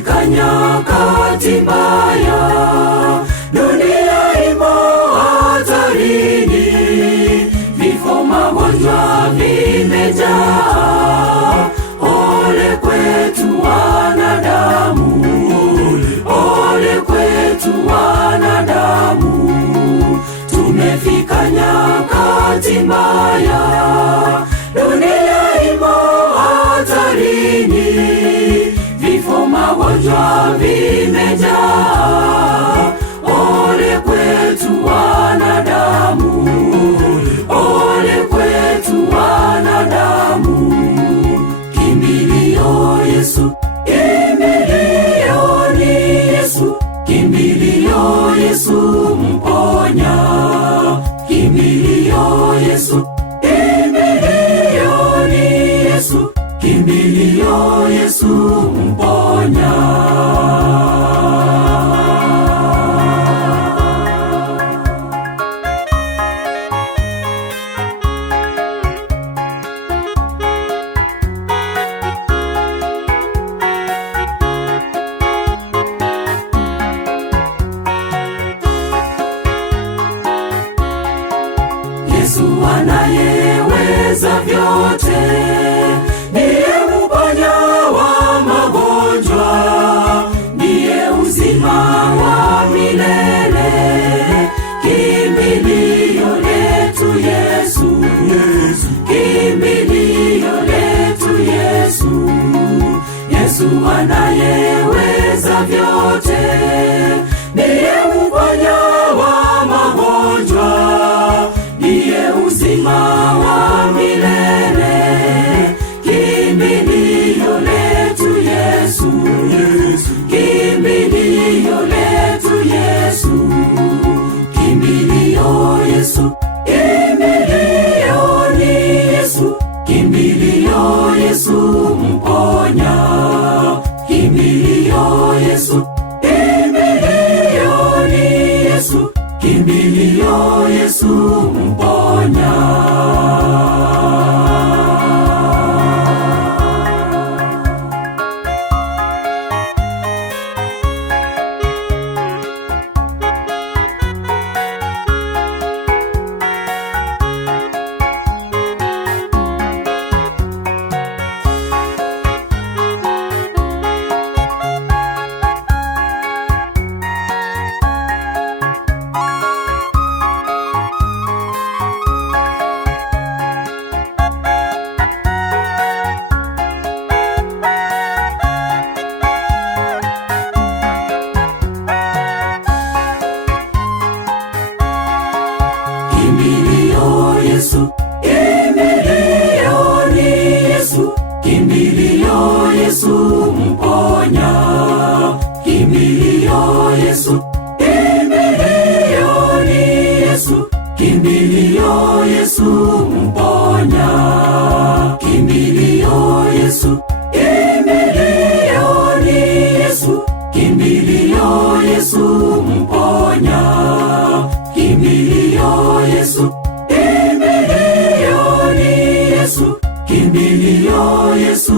Tumefika nyakati mbaya, dunia imo hatarini, vifo, magonjwa vimejaa. Ole kwetu wanadamu, ole kwetu wanadamu. Tumefika nyakati mbaya, dunia imo hatarini, vifo, magonjwa vimejaa. Ole kwetu wanadamu, ole kwetu wanadamu. Kimbilio Yesu, kimbilio ni Yesu, kimbilio Yesu mponya. Kimbilio Yesu, kimbilio ni Yesu, kimbilio Yesu mponya. Yesu anayeweza vyote, ndiye mponya wa magonjwa, ndiye uzima wa milele. Kimbilio letu Yesu, kimbilio letu Yesu. Yesu anayeweza vyote, ndiye mponya wa magonjwa, ndiye uzima wa milele. Kimbilio letu Yesu, kimbilio letu Yesu. Kimbilio Yesu, kimbilio ni Yesu, kimbilio Yesu mponya. Kimbilio Yesu, kimbilio ni Yesu, kimbilio Yesu mponya. Kimbilio Yesu, kimbilio ni Yesu, kimbilio Yesu mponya. Kimbilio Yesu, kimbilio ni Yesu, kimbilio Yesu mponya. Kimbilio Yesu, kimbilio ni Yesu, kimbilio Yesu mponya. Kimbilio Yesu, kimbilio ni Yesu, kimbilio Yesu